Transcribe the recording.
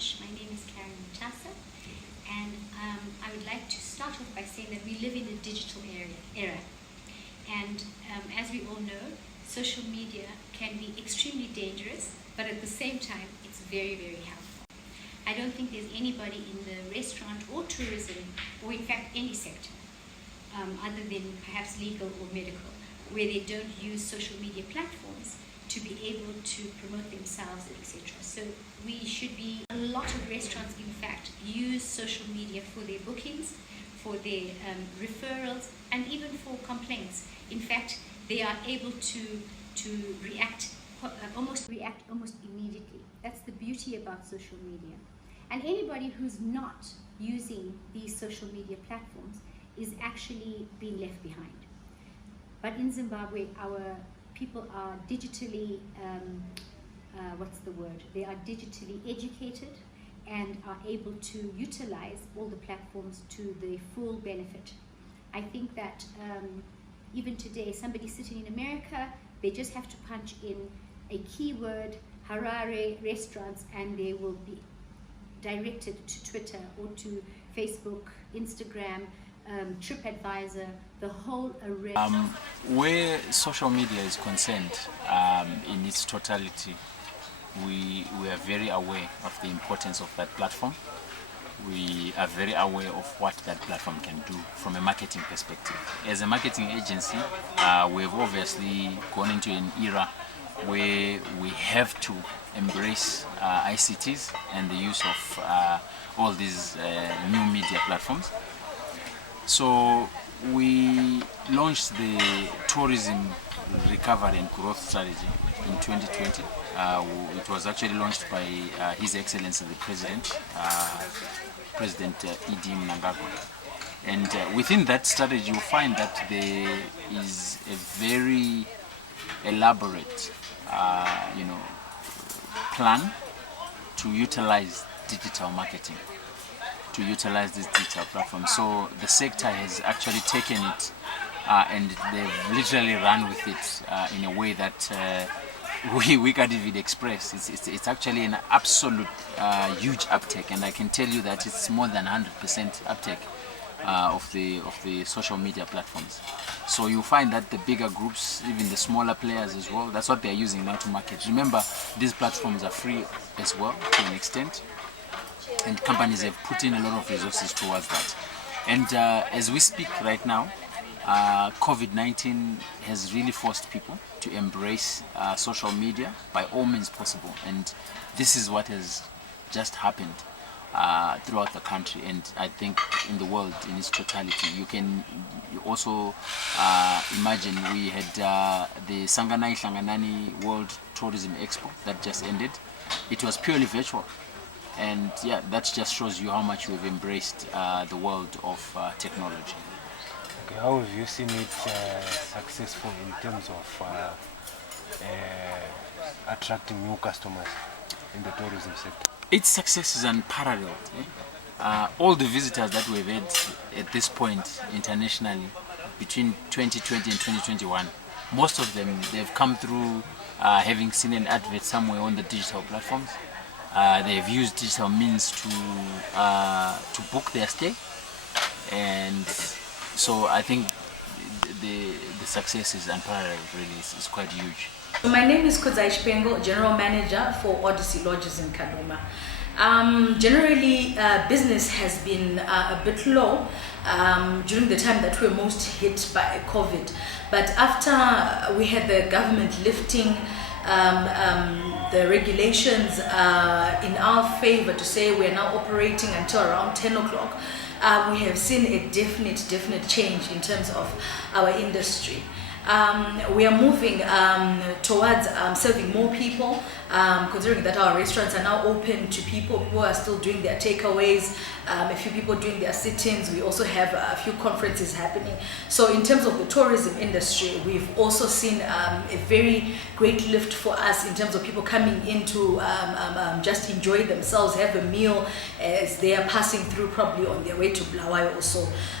lunch. My name is Karen Mutasa, and I would like to start off by saying that we live in a digital era. And as we all know, social media can be extremely dangerous, but at the same time, it's very, very helpful. I don't think there's anybody in the restaurant or tourism, or in fact any sector, other than perhaps legal or medical, where they don't use social media platforms to be able to promote themselves, etc. So we should be, a lot of restaurants in fact use social media for their bookings, for their referrals, and even for complaints. In fact, they are able to react almost immediately. That's the beauty about social media. And anybody who's not using these social media platforms is actually being left behind. But in Zimbabwe, our people are digitally, They are digitally educated and are able to utilize all the platforms to the full benefit. I think that even today, somebody sitting in America, they just have to punch in a keyword, Harare restaurants, and they will be directed to Twitter or to Facebook, Instagram, TripAdvisor, the whole array. Where social media is concerned, in its totality, we are very aware of the importance of that platform. We are very aware of what that platform can do from a marketing perspective. As a marketing agency, we've obviously gone into an era where we have to embrace ICTs and the use of all these new media platforms. So we launched the Tourism Recovery and Growth Strategy in 2020. It was actually launched by His Excellency the President, President E.D. Mnangagwa. And within that strategy, you'll find that there is a very elaborate, plan to utilize digital marketing, to utilize this digital platform. So the sector has actually taken it and they've literally run with it in a way that we can't even express. It's actually an absolute huge uptake, and I can tell you that it's more than 100% uptake of the social media platforms. So you find that the bigger groups, even the smaller players as well, that's what they're using now to market. Remember, these platforms are free as well to an extent, and companies have put in a lot of resources towards that. And as we speak right now, COVID-19 has really forced people to embrace social media by all means possible, and this is what has just happened throughout the country, and I think in the world in its totality. You also imagine we had the Sanganai Hlanganani World Tourism Expo that just ended. It was purely virtual, and yeah, that just shows you how much we've embraced the world of technology. Okay, how have you seen it successful in terms of attracting new customers in the tourism sector? Its success is unparalleled. All the visitors that we've had at this point internationally between 2020 and 2021, most of them, they've come through having seen an advert somewhere on the digital platforms. They've used digital means to book their stay, and so I think the success is unparalleled. Really, it's quite huge. My name is Kozai Chipengo, General Manager for Odyssey Lodges in Kaduma. Generally, business has been a bit low during the time that we were most hit by COVID. But after we had the government lifting the regulations in our favor to say we are now operating until around 10 o'clock, we have seen a definite change in terms of our industry. We are moving towards serving more people, considering that our restaurants are now open to people who are still doing their takeaways, a few people doing their sit-ins. We also have a few conferences happening. So in terms of the tourism industry, we've also seen a very great lift for us in terms of people coming in to just enjoy themselves, have a meal as they are passing through, probably on their way to Bulawayo also.